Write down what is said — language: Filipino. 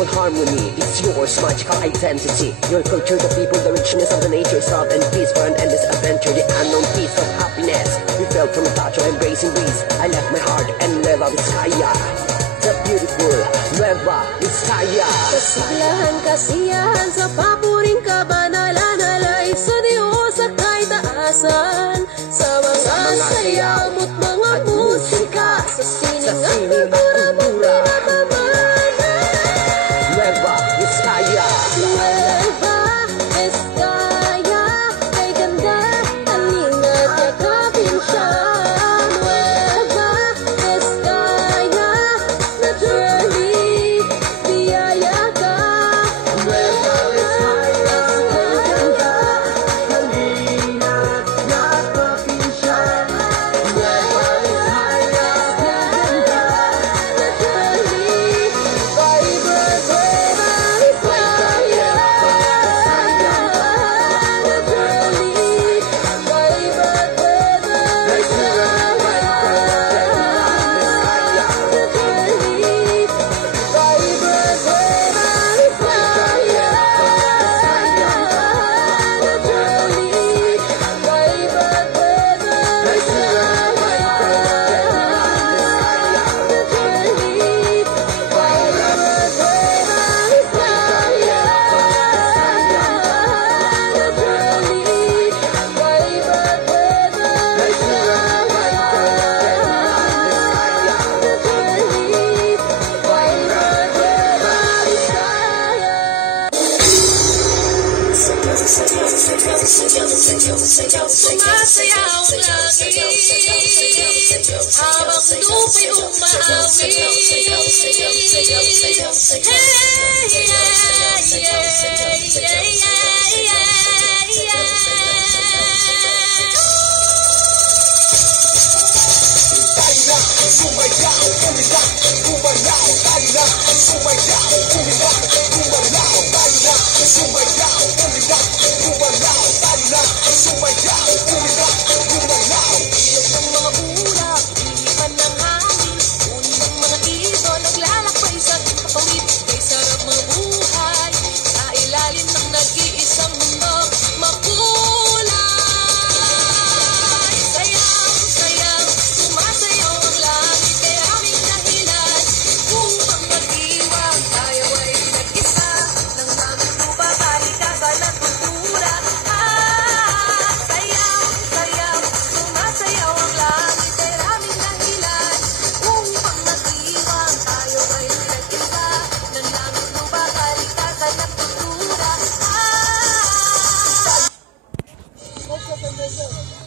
beautiful harmony. It's yours, magical identity. Your culture, the people, the richness of the nature, love and peace for an endless adventure. The unknown peace of happiness. We felt from a touch of embracing breeze. I left my heart and Nueva Vizcaya. The beautiful Nueva Vizcaya. Kasiglahan, kasiyahan sa papuring kabanalan, alay sa Diyos at kay taasan. Sa mga sayaw mo't mga musika, sa sining at kultura mo't pinapamana. Nueva Vizcaya. Nueva Vizcaya, kay ganda, halina't yakapin siya. Nueva Vizcaya, naturally, biyaya ka. Nueva Vizcaya, ganda, halina't yakapin siya. Nueva Vizcaya, ganda, Naturally, vibrant Nueva Vizcaya. Naturally, vibrant Nueva Sumasayaw ang langit habang lupa'y umaawit. What's up in Brazil?